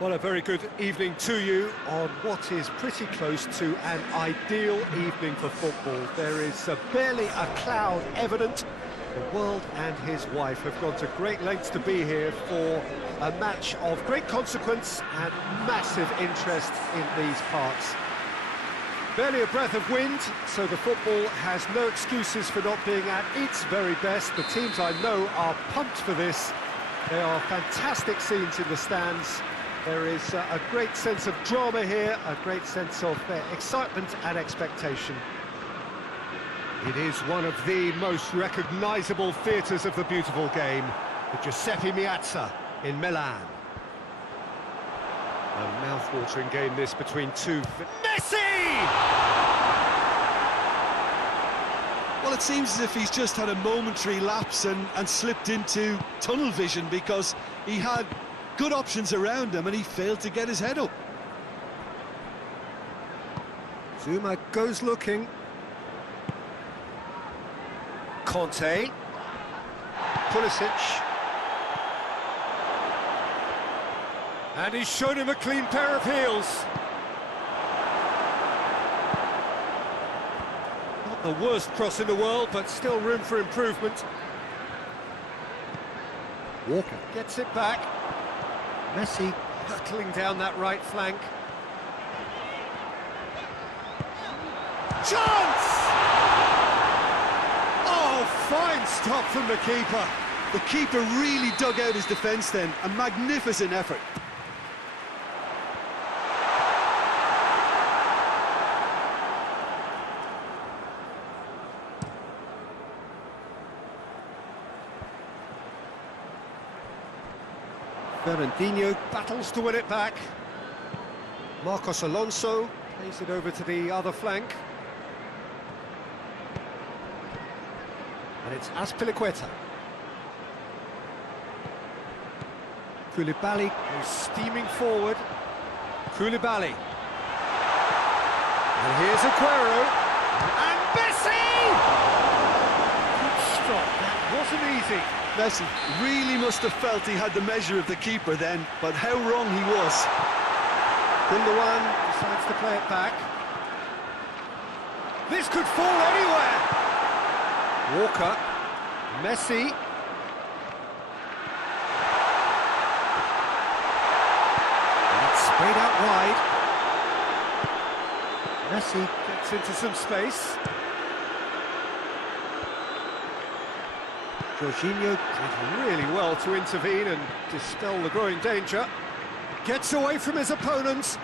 Well, a very good evening to you on what is pretty close to an ideal evening for football. There is barely a cloud evident. The world and his wife have gone to great lengths to be here for a match of great consequence and massive interest in these parts. Barely a breath of wind, so the football has no excuses for not being at its very best. The teams I know are pumped for this. There are fantastic scenes in the stands. There is a great sense of drama here, a great sense of excitement and expectation. It is one of the most recognisable theatres of the beautiful game, the Giuseppe Meazza in Milan. A mouth-watering game this between two... Messi! Well, it seems as if he's just had a momentary lapse and slipped into tunnel vision, because he had good options around him and he failed to get his head up. Zuma goes looking. Conte. Pulisic. And he's shown him a clean pair of heels. Not the worst cross in the world, but still room for improvement. Walker gets it back. Messi hurtling down that right flank. Chance! Oh, fine stop from the keeper. The keeper really dug out his defence then. A magnificent effort. Fernandinho battles to win it back. Marcos Alonso plays it over to the other flank. And it's Azpilicueta. Koulibaly goes steaming forward. Koulibaly. And here's Aguero. And Messi! Good stop, that wasn't easy. Messi really must have felt he had the measure of the keeper then, but how wrong he was. Gundogan decides to play it back. This could fall anywhere. Walker, Messi. And it's sprayed out wide. Messi gets into some space. Jorginho did really well to intervene and dispel the growing danger. Gets away from his opponents.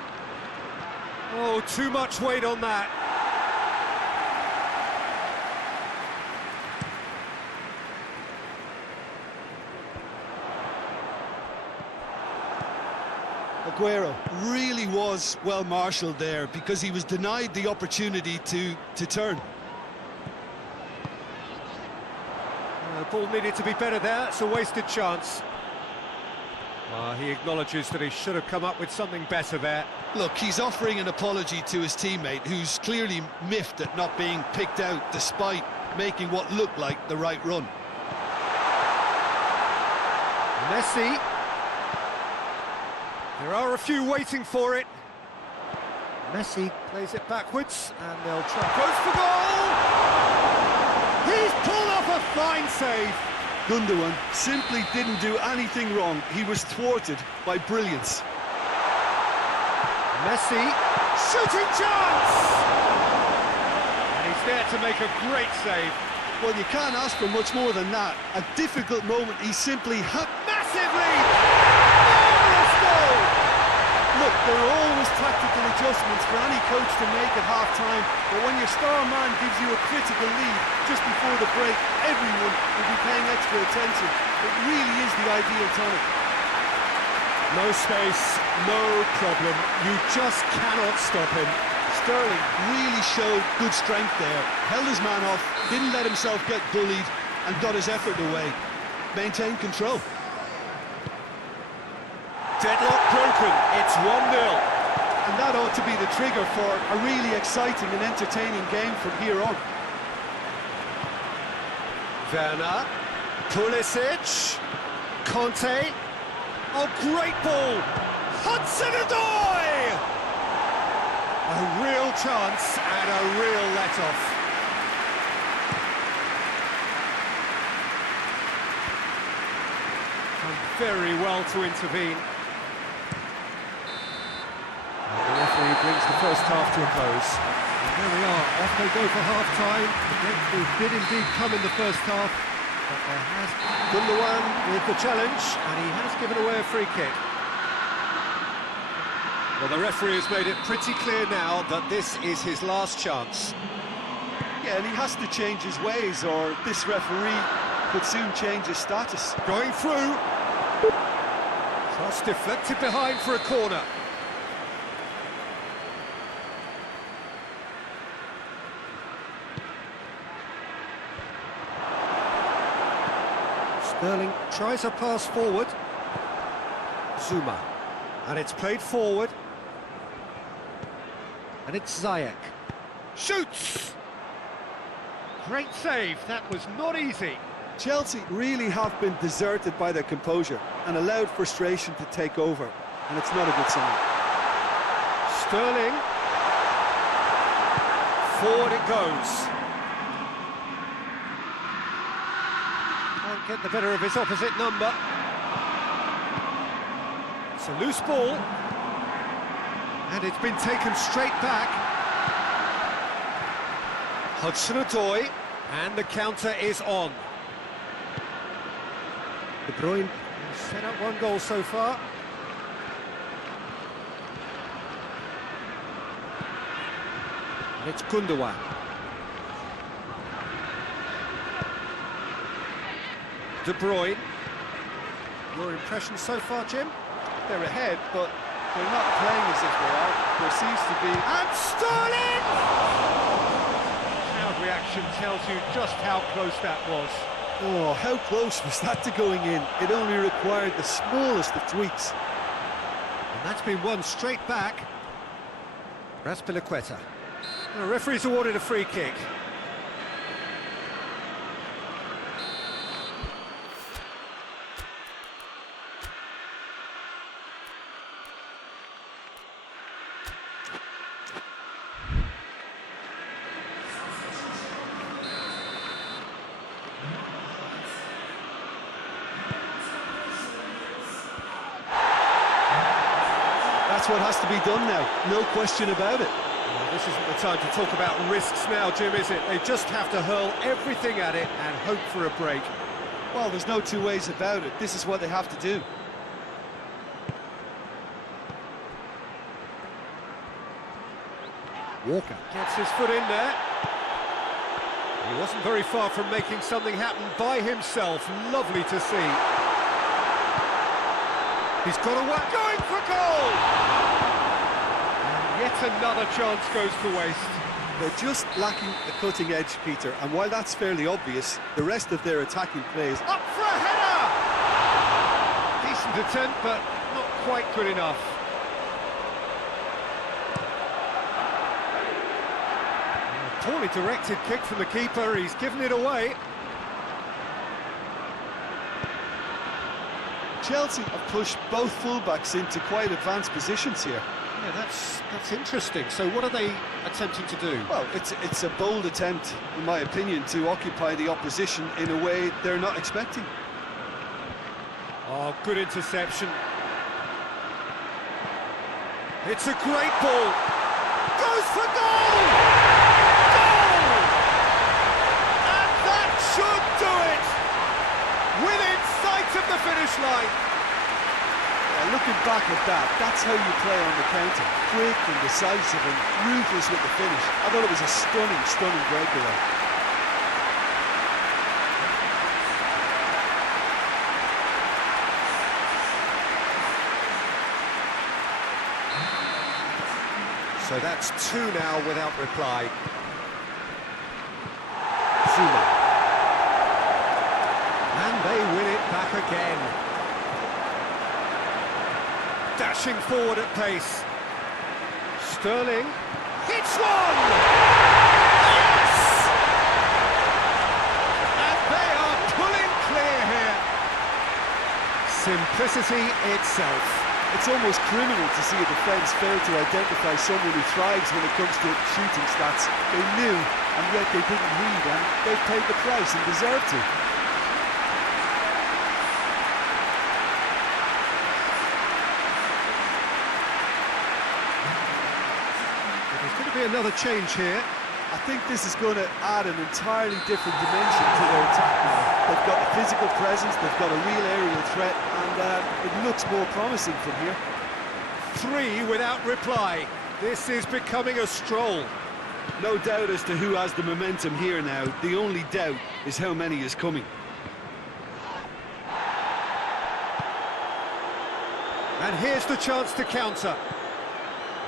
Oh, too much weight on that. Aguero really was well marshalled there, because he was denied the opportunity to turn. The ball needed to be better there. It's a wasted chance. He acknowledges that he should have come up with something better there. Look, he's offering an apology to his teammate, who's clearly miffed at not being picked out despite making what looked like the right run. Messi. There are a few waiting for it. Messi plays it backwards, and they'll try. Goes for goal! He's pulled off a fine save. Gundogan simply didn't do anything wrong. He was thwarted by brilliance. Messi, shooting chance! And he's there to make a great save. Well, you can't ask for much more than that. A difficult moment, he simply had... Massively! Marvellous goal! Look, there are always tactical adjustments for any coach to make at half-time, but when your star man gives you a critical lead just before the break, everyone will be paying extra attention. It really is the ideal tonic. No space, no problem. You just cannot stop him. Sterling really showed good strength there. Held his man off, didn't let himself get bullied, and got his effort away. Maintained control. Deadlock broken, it's 1-0. And that ought to be the trigger for a really exciting and entertaining game from here on. Werner, Pulisic, Conte. Oh, great ball! Hudson-Odoi! A real chance and a real let-off. Done very well to intervene. And the referee brings the first half to a close. And there we are, off they go for half-time. The breakthrough did indeed come in the first half, but there has Gundogan with the challenge, and he has given away a free kick. Well, the referee has made it pretty clear now that this is his last chance. Yeah, and he has to change his ways, or this referee could soon change his status. Going through. Cross deflected behind for a corner. Sterling tries a pass forward. Zuma. And it's played forward. And it's Ziyech. Shoots! Great save, that was not easy. Chelsea really have been deserted by their composure and allowed frustration to take over, and it's not a good sign. Sterling. Forward it goes. Can't get the better of his opposite number. It's a loose ball. And it's been taken straight back. Hudson-Odoi, and the counter is on. De Bruyne has set up one goal so far. And it's Gundogan. De Bruyne. Your impression so far, Jim? They're ahead, but they're not playing as if they are. There seems to be... And Sterling! Crowd reaction tells you just how close that was. Oh, how close was that to going in? It only required the smallest of tweaks. And that's been won straight back. Raspilicueta. The referee's awarded a free kick. That's what has to be done now, no question about it. Well, this isn't the time to talk about risks now, Jim, is it? They just have to hurl everything at it and hope for a break. Well, there's no two ways about it. This is what they have to do. Walker gets his foot in there. He wasn't very far from making something happen by himself. Lovely to see. He's got a whack going for goal! And yet another chance goes to waste. They're just lacking the cutting edge, Peter, and while that's fairly obvious, the rest of their attacking plays... Up for a header! Decent attempt, but not quite good enough. A poorly directed kick from the keeper, he's given it away. Chelsea have pushed both fullbacks into quite advanced positions here. Yeah, that's interesting. So what are they attempting to do? Well, it's a bold attempt, in my opinion, to occupy the opposition in a way they're not expecting. Oh, good interception. It's a great ball. Goes for goal! Goal! And that should do it! Within sight of the finish line. Looking back at that, that's how you play on the counter. Quick and decisive and ruthless with the finish. I thought it was a stunning, stunning breakaway. So that's two now without reply. Zuma. And they win it back again. Dashing forward at pace. Sterling hits one! Yes! And they are pulling clear here. Simplicity itself. It's almost criminal to see a defence fail to identify someone who thrives when it comes to shooting stats. They knew, and yet they didn't heed, and they've paid the price and deserve to. There's going to be another change here. I think this is going to add an entirely different dimension to their attack now. They've got a physical presence, they've got a real aerial threat, and it looks more promising from here. 3 without reply. This is becoming a stroll. No doubt as to who has the momentum here now. The only doubt is how many is coming. And here's the chance to counter.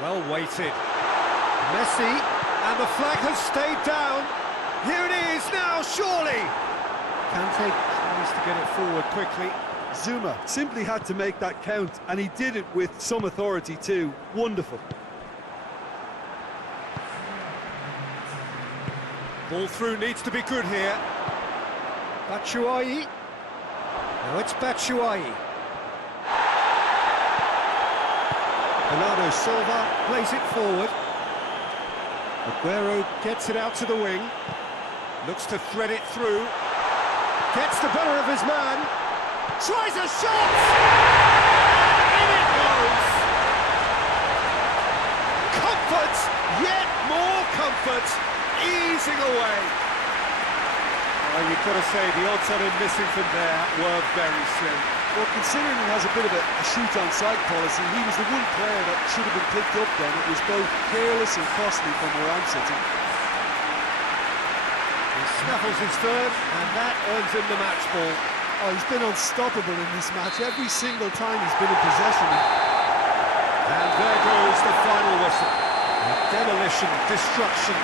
Well weighted. Messi, and the flag has stayed down. Here it is now, surely. Kante tries to get it forward quickly. Zuma simply had to make that count, and he did it with some authority too. Wonderful. Ball through needs to be good here. Batshuayi. Now it's Batshuayi. Bernardo Silva plays it forward. Aguero gets it out to the wing. Looks to thread it through. Gets the better of his man. Tries a shot! In it goes! Comfort! Yet more comfort! Easing away. Well, you've got to say the odds on him missing from there were very slim. Well, considering he has a bit of a shoot-on-sight policy, he was the one player that should have been picked up then. It was both careless and costly from where I'm sitting. He snaffles his third, and that earns him the match ball. Oh, he's been unstoppable in this match every single time he's been in possession. And there goes the final whistle. Demolition, destruction.